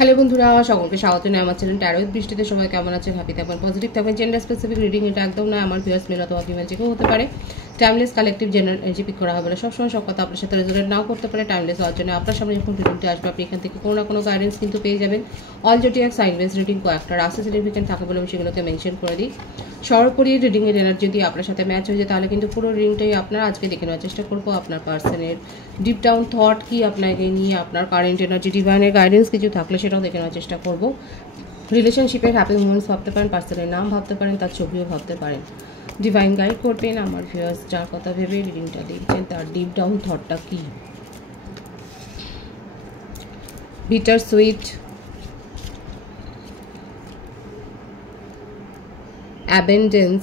Hello বন্ধুরা, সকলকে স্বাগত জানাই আমার চ্যানেল ট্যারো উইথ বৃষ্টিতে। সবাই কেমন আছেন? হ্যাপি থাকবেন, পজিটিভ থাকবেন। জেন্ডার স্পেসিফিক রিডিং এটা একদম না, আমার ভিউয়ার্স মেল অথবা ফিমেল যে কেউ হতে পারে। Timeless collective general energy pick করা হবে না। সবসময় সব কথা আপনার সাথে রেজোনেট নাও করতে পারে। টাইমলেস হওয়ার জন্য আপনার সামনে যখন রিডিংটা আসবে আপনি এখান থেকে কোনো না কোনো গাইডেন্স কিন্তু পেয়ে যাবেন। All zodiac sign base reading কয়েকটা রাস্তা সিগনিফিকেন্ট থাকে বলে আমি সেগুলোকে মেনশন করে দিই। সর্বোপরি রিডিংয়ের এনার্জি যদি আপনার সাথে ম্যাচ হয়ে যায় তাহলে কিন্তু পুরো রিডিংটাই আপনার আজকে দেখে নেওয়ার চেষ্টা করবো। আপনার পার্সনের ডিপ ডাউন থট কি আপনাকে নিয়ে, আপনার কারেন্ট এনার্জি, ডিভাইনের গাইডেন্স কিছু থাকলে সেটাও দেখে নেওয়ার চেষ্টা করবো। রিলেশনশিপের হ্যাপি মুমেন্টস ভাবতে পারেন, পার্সনের নাম ভাবতে পারেন, তার ছবিও ভাবতে পারেন। ডিভাইন গাইড করবেন আমার ভিউয়ার্স যার কথা ভেবে রিডিংটা দেখছেন তার ডিপ ডাউন থটটা কি। Bitter sweet, abundance,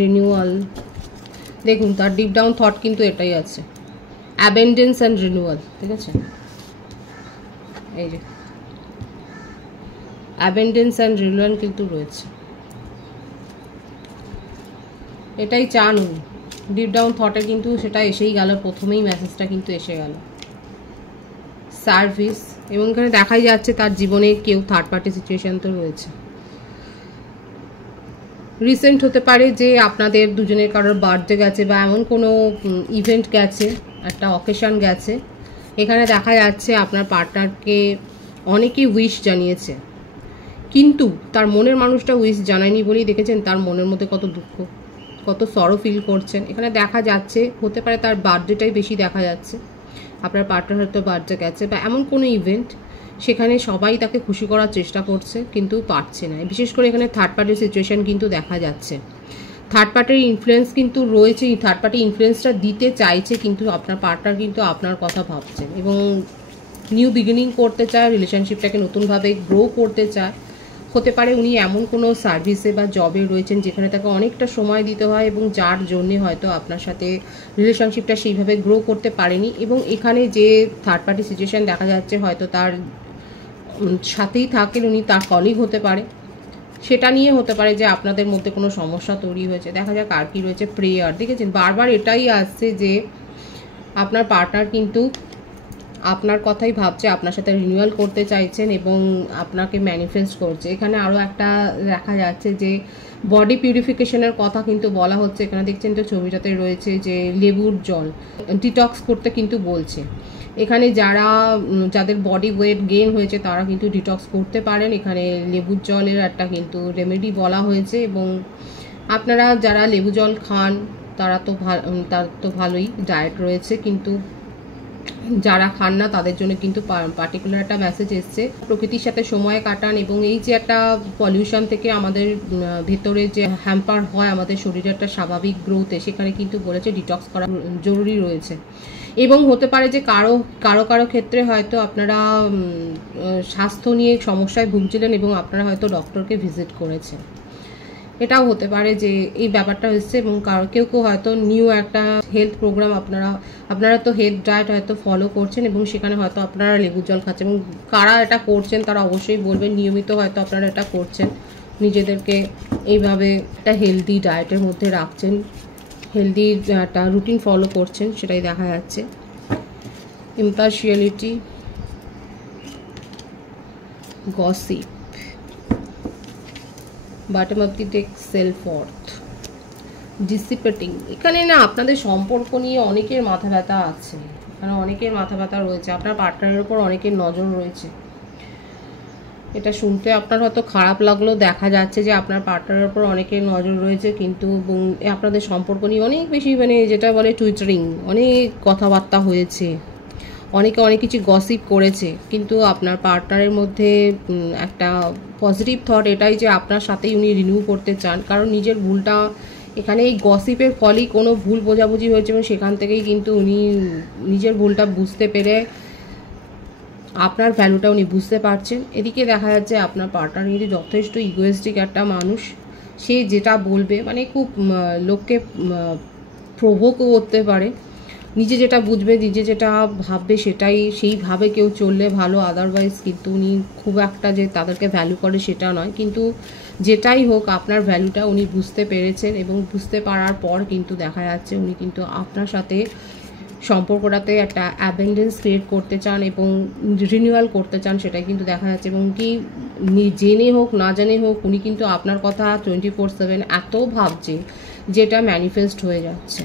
renewal. দেখুন তার ডিপ ডাউন থট কিন্তু এটাই আছে, অ্যাবেন্ডেন্স অ্যান্ড রিনিউয়াল। ঠিক আছে, এই যে অ্যাবেন্ডেন্স অ্যান্ড রিনিউয়াল কিন্তু রয়েছে, এটাই চান উনি ডিপ ডাউন থটে, কিন্তু সেটা এসেই গেল, প্রথমেই মেসেজটা কিন্তু এসে গেল। সার্ভিস, এবং এখানে দেখাই যাচ্ছে তার জীবনে কেউ থার্ড পার্টি সিচুয়েশন তো রয়েছে। রিসেন্ট হতে পারে যে আপনাদের দুজনের কারোর বার্থডে গেছে বা এমন কোনো ইভেন্ট গেছে, একটা অকেশন গেছে। এখানে দেখা যাচ্ছে আপনার পার্টনারকে অনেকেই উইশ জানিয়েছে, কিন্তু তার মনের মানুষটা উইশ জানায়নি বলেই দেখেছেন তার মনের মধ্যে কত দুঃখ, কত সরো ফিল করছেন। এখানে দেখা যাচ্ছে হতে পারে তার বার্থডেটাই বেশি দেখা যাচ্ছে, আপনার পার্টনার হয়তো বার্থডে গেছে বা এমন কোনো ইভেন্ট, সেখানে সবাই তাকে খুশি করার চেষ্টা করছে কিন্তু পারছে না। বিশেষ করে এখানে থার্ড পার্টির সিচুয়েশন কিন্তু দেখা যাচ্ছে, থার্ড পার্টির ইনফ্লুয়েন্স কিন্তু রয়েছে, থার্ড পার্টি ইনফ্লুয়েন্সটা দিতে চাইছে, কিন্তু আপনার পার্টনার কিন্তু আপনার কথা ভাবছেন এবং নিউ বিগিনিং করতে চায়, রিলেশনশিপটাকে নতুনভাবে গ্রো করতে চায়। হতে পারে উনি এমন কোনো সার্ভিসে বা জবে রয়েছেন যেখানে তাকে অনেকটা সময় দিতে হয় এবং যার জন্যে হয়তো আপনার সাথে রিলেশনশিপটা সেইভাবে গ্রো করতে পারেনি। এবং এখানে যে থার্ড পার্টি সিচুয়েশান দেখা যাচ্ছে হয়তো তার সাথেই থাকেন উনি, তার কলিগ হতে পারে, সেটা নিয়ে হতে পারে যে আপনাদের মধ্যে কোনো সমস্যা তৈরি হয়েছে। দেখা যাক আর কি রয়েছে। প্রেয়ার, দেখেছেন বারবার এটাই আসছে যে আপনার পার্টনার কিন্তু আপনার কথাই ভাবছে, আপনার সাথে রিনিউয়াল করতে চাইছেন এবং আপনাকে ম্যানিফেস্ট করছে। এখানে আরও একটা দেখা যাচ্ছে যে বডি পিউরিফিকেশনের কথা কিন্তু বলা হচ্ছে। এখানে দেখছেন তো ছবিটাতে রয়েছে যে লেবুর জল ডিটক্স করতে কিন্তু বলছে। এখানে যাদের বডি ওয়েট গেইন হয়েছে তারা কিন্তু ডিটক্স করতে পারেন। এখানে লেবুর জলের একটা কিন্তু রেমেডি বলা হয়েছে এবং আপনারা যারা লেবু জল খান তার তো ভালোই ডায়েট রয়েছে, কিন্তু যারা খান না তাদের জন্য কিন্তু পার্টিকুলার একটা মেসেজ এসছে। প্রকৃতির সাথে সময় কাটান এবং এই যে একটা পলিউশন থেকে আমাদের ভেতরে যে হ্যাম্পার হয় আমাদের শরীরের একটা স্বাভাবিক গ্রোথে, সেখানে কিন্তু বলেছে ডিটক্স করা জরুরি রয়েছে। এবং হতে পারে যে কারো ক্ষেত্রে হয়তো আপনারা স্বাস্থ্য নিয়ে সমস্যায় ভুগছিলেন এবং আপনারা হয়তো ডক্টরকে ভিজিট করেছেন, এটাও হতে পারে যে এই ব্যাপারটা হচ্ছে। এবং কেউ হয়তো নিউ একটা হেলথ প্রোগ্রাম আপনারা তো হেলথ ডায়েট হয়তো ফলো করছেন এবং সেখানে হয়তো আপনারা লেবু জল খাচ্ছেন, এবং কারা এটা করছেন তারা অবশ্যই বলবেন। নিয়মিত হয়তো আপনারা এটা করছেন, নিজেদেরকে এইভাবে একটা হেলদি ডায়েটের মধ্যে রাখছেন, হেলদি একটা রুটিন ফলো করছেন, সেটাই দেখা যাচ্ছে। Impartiality, gossip, bottom of the deck, self worth, dissipating. এখানে না আপনাদের সম্পর্ক নিয়ে অনেকের মাথা ব্যথা আছে, এখানে অনেকের মাথা ব্যথা রয়েছে, আপনার পার্টনারের উপর অনেকের নজর রয়েছে। এটা শুনতে আপনার হয়তো খারাপ লাগলেও দেখা যাচ্ছে যে আপনার পার্টনারের উপর অনেকের নজর রয়েছে, কিন্তু আপনাদের সম্পর্ক নিয়ে অনেক বেশি যেটা বলে টুইটারিং, অনেক কথাবার্তা হয়েছে, অনেকে অনেক কিছু গসিপ করেছে, কিন্তু আপনার পার্টনারের মধ্যে একটা পজিটিভ থট এটাই যে আপনার সাথেই উনি রিনিউ করতে চান, কারণ নিজের ভুলটা এখানে এই গসিপের ফলেই কোনো ভুল বোঝাবুঝি হয়েছে এবং সেখান থেকেই কিন্তু উনি নিজের ভুলটা বুঝতে পেরে আপনার ভ্যালুটা উনি বুঝতে পারছেন। এদিকে দেখা যাচ্ছে আপনার পার্টনার কিন্তু যথেষ্ট ইগোয়েস্টিক একটা মানুষ, সে যেটা বলবে খুব লোককে প্রভোকও করতে পারে, নিজে যেটা বুঝবে, নিজে যেটা ভাববে সেইভাবে কেউ চললে ভালো। আদারওয়াইজ কিন্তু উনি খুব একটা যে তাদেরকে ভ্যালু করে সেটা নয়, কিন্তু যেটাই হোক আপনার ভ্যালুটা উনি বুঝতে পেরেছেন, এবং বুঝতে পারার পর কিন্তু দেখা যাচ্ছে উনি কিন্তু আপনার সাথে সম্পর্কটাতে একটা অ্যাবেন্ডেন্স ক্রিয়েট করতে চান এবং রিনিউয়াল করতে চান, সেটাই কিন্তু দেখা যাচ্ছে। এবং কি জেনে হোক না জেনে হোক উনি কিন্তু আপনার কথা 24/7 এত ভাবছে যেটা ম্যানিফেস্ট হয়ে যাচ্ছে।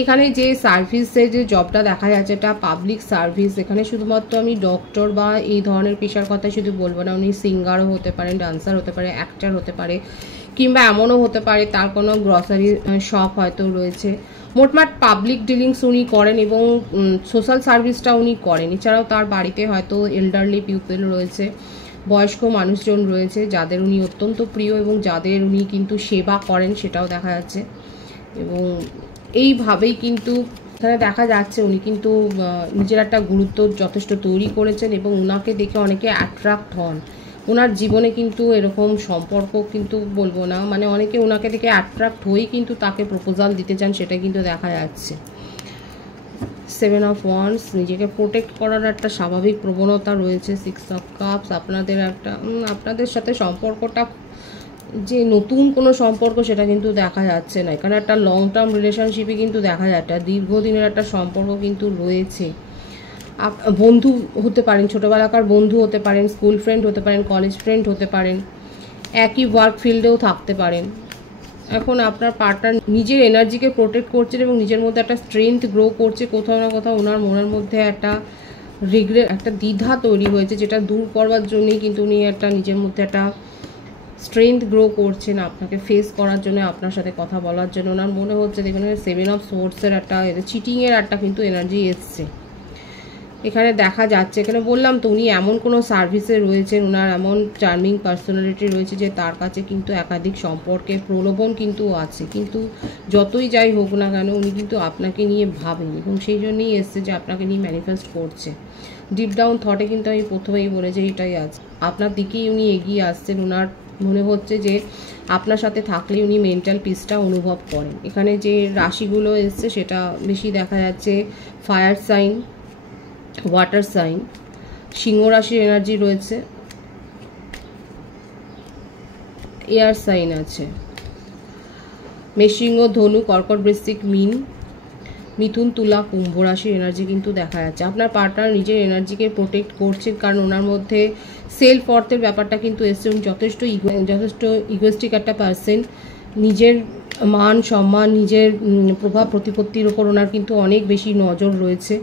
এখানে যে সার্ভিসে যে জবটা দেখা যাচ্ছে এটা পাবলিক সার্ভিস। এখানে শুধুমাত্র আমি ডক্টর বা এই ধরনের পেশার কথা শুধু বলবো না, উনি সিঙ্গারও হতে পারেন, ডান্সার হতে পারে, অ্যাক্টার হতে পারে, কিংবা এমনও হতে পারে তার কোনো গ্রসারি শপ হয়তো রয়েছে। মোটমাট পাবলিক ডিলিংস উনি করেন এবং সোশ্যাল সার্ভিসটা উনি করেন। এছাড়াও তার বাড়িতে হয়তো এল্ডারলি পিপল রয়েছে, বয়স্ক মানুষজন রয়েছে যাদের উনি অত্যন্ত প্রিয় এবং যাদের উনি কিন্তু সেবা করেন, সেটাও দেখা যাচ্ছে। এবং এইভাবেই কিন্তু এখানে দেখা যাচ্ছে উনি কিন্তু নিজের একটা গুরুত্ব যথেষ্ট তৈরি করেছেন এবং ওনাকে দেখে অনেকে অ্যাট্রাক্ট হন। ওনার জীবনে কিন্তু এরকম সম্পর্ক কিন্তু বলবো না, মানে অনেকে ওনাকে দেখে অ্যাট্রাক্ট হয়েই কিন্তু তাকে প্রপোজাল দিতে চান, সেটা কিন্তু দেখা যাচ্ছে। 7 অফ ওয়ান্ডস, নিজেকে প্রোটেক্ট করার একটা স্বাভাবিক প্রবণতা রয়েছে। 6 অফ কাপস, আপনাদের সাথে সম্পর্কটা যে নতুন কোনো সম্পর্ক সেটা কিন্তু দেখা যাচ্ছে না। এখানে একটা লং টার্ম রিলেশনশিপে কিন্তু দেখা যায় একটা দীর্ঘদিনের একটা সম্পর্ক কিন্তু রয়েছে। বন্ধু হতে পারেন, ছোটোবেলাকার বন্ধু হতে পারেন, স্কুল ফ্রেন্ড হতে পারেন, কলেজ ফ্রেন্ড হতে পারেন, একই ওয়ার্ক ফিল্ডেও থাকতে পারেন। এখন আপনার পার্টনার নিজের এনার্জিকে প্রোটেক্ট করছেন এবং নিজের মধ্যে একটা স্ট্রেংথ গ্রো করছে। কোথাও না কোথাও ওনার মনের মধ্যে একটা রিগ্রেট, একটা দ্বিধা তৈরি হয়েছে, যেটা দূর করবার জন্যই কিন্তু উনি একটা নিজের মধ্যে একটা স্ট্রেংথ গ্রো করছেন আপনাকে ফেস করার জন্য, আপনার সাথে কথা বলার জন্য। ওনার মনে হচ্ছে দেখুন 7 অফ সোর্সের একটা চিটিংয়ের একটা কিন্তু এনার্জি এসছে এখানে দেখা যাচ্ছে। এখানে বললাম তো উনি এমন কোনো সার্ভিসে রয়েছেন, ওনার এমন চার্মিং পার্সোনালিটি রয়েছে যে তার কাছে কিন্তু একাধিক সম্পর্কের প্রলোভন কিন্তু আছে। কিন্তু যতই যাই হোক না কেন উনি কিন্তু আপনাকে নিয়ে ভাবেন এবং সেই জন্যই এসছে যে আপনাকে নিয়ে ম্যানিফেস্ট করছে। ডিপ ডাউন থটে কিন্তু আমি প্রথমেই বলেছি এটাই আছে, আপনার দিকেই উনি এগিয়ে আসছেন। ওনার মনে হচ্ছে যে আপনার সাথে থাকলে উনি মেন্টাল পিসটা অনুভব করেন। এখানে যে রাশিগুলো এসছে সেটা বেশি দেখা যাচ্ছে ফায়ার সাইন, ওয়াটার সাইন, সিংহ রাশির এনার্জি রয়েছে, এয়ার সাইন আছে, মেষসিংহ, ধনু, কর্কট, বৃশ্চিক, মীন, মিথুন, তুলা, কুম্ভ রাশির এনার্জি কিন্তু দেখা যাচ্ছে। আপনার পার্টনার নিজের এনার্জিকে প্রোটেক্ট করছেন কারণ ওনার মধ্যে সেলফ অর্থের ব্যাপারটা কিন্তু এসছে। যথেষ্ট ইগোয়েস্টিক একটা পার্সন, নিজের মান সম্মান, নিজের প্রভাব প্রতিপত্তির ওপর ওনার কিন্তু অনেক বেশি নজর রয়েছে।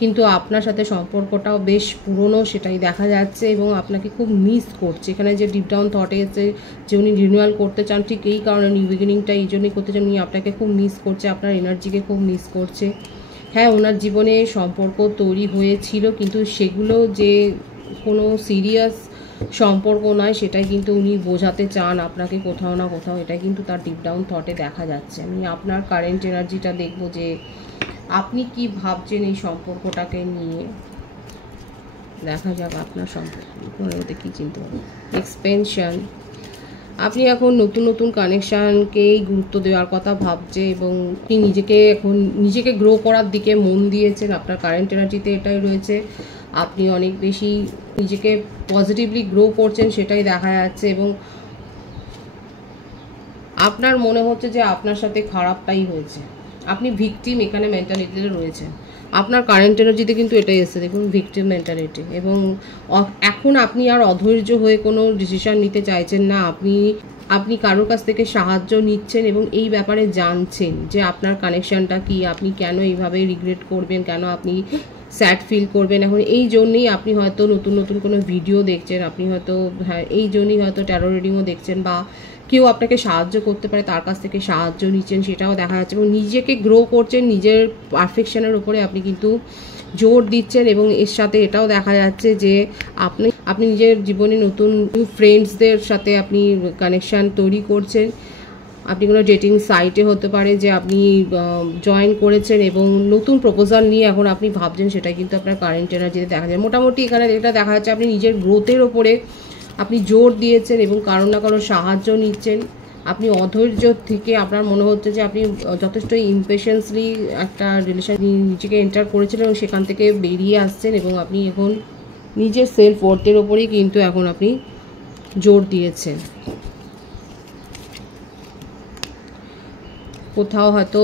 কিন্তু আপনার সাথে সম্পর্কটাও বেশ পুরনো সেটাই দেখা যাচ্ছে এবং আপনাকে খুব মিস করছে। এখানে যে ডিপ ডাউন থটে এসে যে উনি রিনিউয়াল করতে চান, ঠিক এই কারণে নিউ বিগিনিংটা এই জন্যই করতে চান। উনি আপনাকে খুব মিস করছে, আপনার এনার্জিকে খুব মিস করছে। হ্যাঁ, ওনার জীবনে সম্পর্ক তৈরি হয়েছিল কিন্তু সেগুলো যে কোনো সিরিয়াস সম্পর্ক নয় সেটাই কিন্তু উনি বোঝাতে চান আপনাকে কোথাও না কোথাও, এটাই কিন্তু তার ডিপ ডাউন থটে দেখা যাচ্ছে। আমি আপনার কারেন্ট এনার্জিটা দেখবো যে আপনি কি ভাবছেন এই সম্পর্কটাকে নিয়ে। দেখা যাক আপনার সম্পর্কে কি চিন্তা করেন। এক্সপেনশন, আপনি এখন নতুন নতুন কানেকশানকেই গুরুত্ব দেওয়ার কথা ভাবছে এবং আপনি নিজেকে গ্রো করার দিকে মন দিয়েছেন। আপনার কারেন্ট এনার্জিতে এটাই রয়েছে, আপনি অনেক বেশি নিজেকে পজিটিভলি গ্রো করছেন সেটাই দেখা যাচ্ছে এবং আপনার মনে হচ্ছে যে আপনার সাথে খারাপটাই হয়েছে। আপনি ভিকটিম এখানে মেন্টালিটিতে রয়েছে, আপনার কারেন্ট এনার্জিতে কিন্তু এটাই এসছে দেখুন ভিকটিম মেন্টালিটি। এবং এখন আপনি আর অধৈর্য হয়ে কোনো ডিসিশন নিতে চাইছেন না, আপনি কারোর কাছ থেকে সাহায্য নিচ্ছেন এবং এই ব্যাপারে জানছেন যে আপনার কানেকশানটা কি, আপনি কেন এইভাবে রিগ্রেট করবেন, কেন আপনি স্যাড ফিল করবেন। এখন এই জন্যই আপনি হয়তো নতুন নতুন কোনো ভিডিও দেখছেন, আপনি হয়তো হ্যাঁ এই জন্যই হয়তো ট্যারো রিডিংও দেখছেন বা কেউ আপনাকে সাহায্য করতে পারে তার কাছ থেকে সাহায্য নিচ্ছেন সেটাও দেখা যাচ্ছে। এবং নিজেকে গ্রো করছেন, নিজের পারফেকশনের উপরে আপনি কিন্তু জোর দিচ্ছেন এবং এর সাথে এটাও দেখা যাচ্ছে যে আপনি নিজের জীবনে নতুন ফ্রেন্ডসদের সাথে আপনি কানেকশান তৈরি করছেন। আপনি কোনো ডেটিং সাইটে হতে পারে যে আপনি জয়েন করেছেন এবং নতুন প্রপোজাল নিয়ে এখন আপনি ভাবছেন, সেটাই কিন্তু আপনার কারেন্ট এনার্জিতে দেখা যায়। মোটামুটি এখানে এটা দেখা যাচ্ছে আপনি নিজের গ্রোথের ওপরে আপনি জোর দিয়েছেন এবং কারো না কারো সাহায্য নিচ্ছেন। আপনি অধৈর্য থেকে আপনার মনে হচ্ছে যে আপনি যথেষ্ট ইমপেশেন্সলি একটা রিলেশন নিজেকে এন্টার করেছিলেন এবং সেখান থেকে বেরিয়ে আসছেন এবং আপনি এখন নিজের সেলফ ওয়ার্থের ওপরেই কিন্তু এখন আপনি জোর দিয়েছেন। কোথাও হয়তো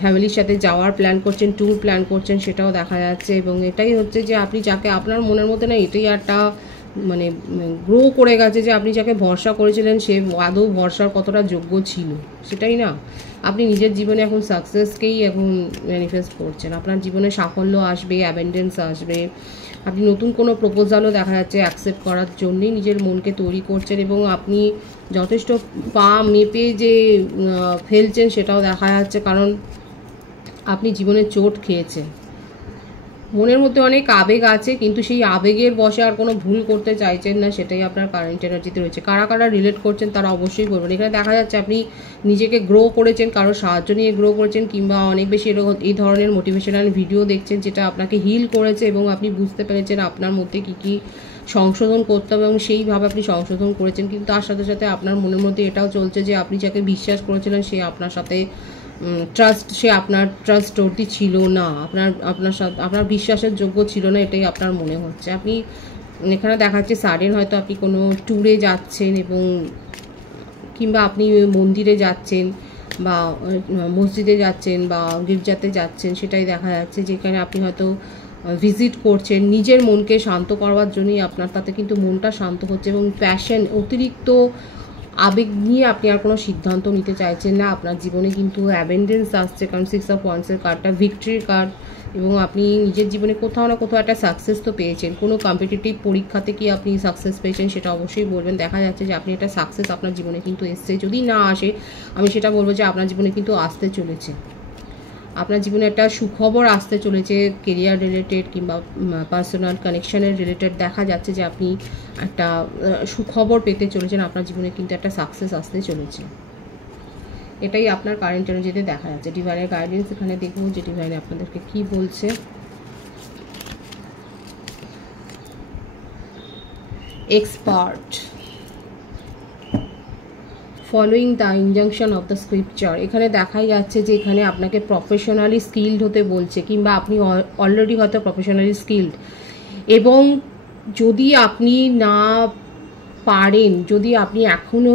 ফ্যামিলির সাথে যাওয়ার প্ল্যান করছেন, ট্যুর প্ল্যান করছেন, সেটাও দেখা যাচ্ছে। এবং এটাই হচ্ছে যে আপনি যাকে আপনার মনের মধ্যে না এটাই একটা মানে গ্রো করে গেছে যে আপনি যাকে ভরসা করেছিলেন সে আদৌ ভরসার কতটা যোগ্য ছিল, সেটাই না। আপনি নিজের জীবনে এখন সাকসেসকেই এখন ম্যানিফেস্ট করছেন। আপনার জীবনে সাফল্য আসবে, অ্যাবেন্ডেন্স আসবে। আপনি নতুন কোনো প্রপোজালও দেখা যাচ্ছে অ্যাকসেপ্ট করার জন্যই নিজের মনকে তৈরি করছেন। এবং আপনি যথেষ্ট পা মেপে যে ফেলছেন সেটাও দেখা যাচ্ছে, কারণ আপনি জীবনে চোট খেয়েছেন। মনের মধ্যে অনেক আবেগ আছে, কিন্তু সেই আবেগের বশে আর কোনো ভুল করতে চাইছেন না, সেটাই আপনার কারেন্ট এনার্জিতে রয়েছে। কারা কারা রিলেট করছেন তারা অবশ্যই বলবেন। এখানে দেখা যাচ্ছে আপনি নিজেকে গ্রো করেছেন, কারোর সাহায্য নিয়ে গ্রো করেছেন, কিংবা অনেক বেশি এই ধরনের মোটিভেশনাল ভিডিও দেখছেন যেটা আপনাকে হিল করেছে এবং আপনি বুঝতে পেরেছেন আপনার মধ্যে কী কী সংশোধন করতে হবে এবং সেইভাবে আপনি সংশোধন করেছেন। কিন্তু তার সাথে সাথে আপনার মনের মধ্যে এটাও চলছে যে আপনি যাকে বিশ্বাস করেছিলেন সে আপনার সাথে সে আপনার ট্রাস্টওয়ার্দি ছিল না, আপনার বিশ্বাসের যোগ্য ছিল না, এটাই আপনার মনে হচ্ছে। আপনি এখানে দেখাচ্ছে সাডেন হয়তো আপনি কোনো ট্যুরে যাচ্ছেন এবং কিংবা আপনি মন্দিরে যাচ্ছেন বা মসজিদে যাচ্ছেন বা গির্জাতে যাচ্ছেন, সেটাই দেখা যাচ্ছে। যেখানে আপনি হয়তো ভিজিট করছেন নিজের মনকে শান্ত করবার জন্যই, আপনার তাতে কিন্তু মনটা শান্ত হচ্ছে। এবং প্যাশন, অতিরিক্ত আবেগ নিয়ে আপনি আর কোনো সিদ্ধান্ত নিতে চাইছেন না। আপনার জীবনে কিন্তু অ্যাবেন্ডেন্স আসছে, কারণ 6 অফ ওয়ান্সের কার্ডটা ভিক্টরির কার্ড। এবং আপনি নিজের জীবনে কোথাও না কোথাও একটা সাকসেস তো পেয়েছেন। কোনো কম্পিটিটিভ পরীক্ষাতে কি আপনি সাকসেস পেয়েছেন সেটা অবশ্যই বলবেন। দেখা যাচ্ছে যে আপনি একটা সাকসেস আপনার জীবনে কিন্তু এসছে। যদি না আসে আমি সেটা বলবো যে আপনার জীবনে কিন্তু আসতে চলেছে। আপনার জীবনে একটা সুখবর আসতে চলেছে, কেরিয়ার রিলেটেড কিংবা পার্সোনাল কানেকশনের রিলেটেড। দেখা যাচ্ছে যে আপনি একটা সুখবর পেতে চলেছেন, আপনার জীবনে কিন্তু একটা সাকসেস আসতে চলেছে। এটাই আপনার কারেন্ট এনার্জিতে দেখা যাচ্ছে। ডিভাইনের গাইডেন্স এখানে দেখব যে ডিভাইন আপনাদেরকে কি বলছে। Expert, following the injunction of the scripture. এখানে দেখাই যাচ্ছে যে এখানে আপনাকে প্রফেশনালি স্কিল্ড হতে বলছে, কিংবা আপনি অলরেডি হয়তো প্রফেশনালি স্কিল্ড। এবং যদি আপনি না পারেন, যদি আপনি এখনও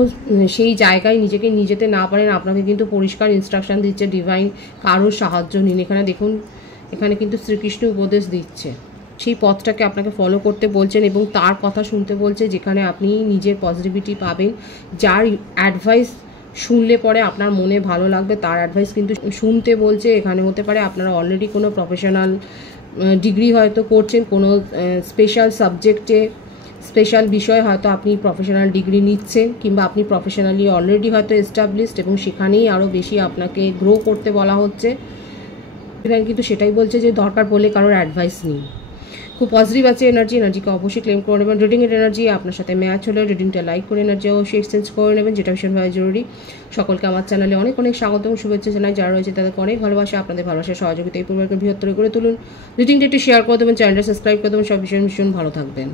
সেই জায়গায় নিজেকে নিয়ে যেতে না পারেন, আপনাকে কিন্তু পরিষ্কার ইনস্ট্রাকশান দিচ্ছে ডিভাইন, কারোর সাহায্য নিন। এখানে দেখুন, এখানে কিন্তু শ্রীকৃষ্ণ উপদেশ দিচ্ছে, সেই পথটাকে আপনাকে ফলো করতে বলছেন এবং তার কথা শুনতে বলছে, যেখানে আপনি নিজের পজিটিভিটি পাবেন। যার অ্যাডভাইস শুনলে পরে আপনার মনে ভালো লাগবে, তার অ্যাডভাইস কিন্তু শুনতে বলছে। এখানে হতে পারে আপনারা অলরেডি কোনো প্রফেশনাল ডিগ্রি হয়তো করছেন, কোনো স্পেশাল সাবজেক্টে, স্পেশাল বিষয়ে হয়তো আপনি প্রফেশনাল ডিগ্রি নিচ্ছেন, কিংবা আপনি প্রফেশনালি অলরেডি হয়তো এস্টাবলিশড এবং সেখানেই আরও বেশি আপনাকে গ্রো করতে বলা হচ্ছে। এখানে কিন্তু সেটাই বলছে যে দরকার পড়লে কারোর অ্যাডভাইস নিন। খুব পজিটিভ আছে এনার্জিকে অবশ্যই ক্লেম করে নেবেন। রিডিংয়ের এনার্জি আপনার সাথে ম্যাচ হলে রিডিংটা লাইক করে এনার্জি অবশ্যই এক্সচেঞ্জ করে নেবেন, যেটা ভীষণভাবে জরুরি। সকলকে আমার চ্যানেলে অনেক অনেক স্বাগত এবং শুভেচ্ছা জানাই। যারা রয়েছে তাদেরকে অনেক ভালোবাসা, আপনাদের ভালোবাসার সহযোগিতা এই পরিবারকে বৃহত্তর করে তুলুন। রিডিংটা একটু শেয়ার করে দেবেন, চ্যানেলটা সাবস্ক্রাইব করে দেবেন। সব ভীষণ ভীষণ ভালো থাকবেন।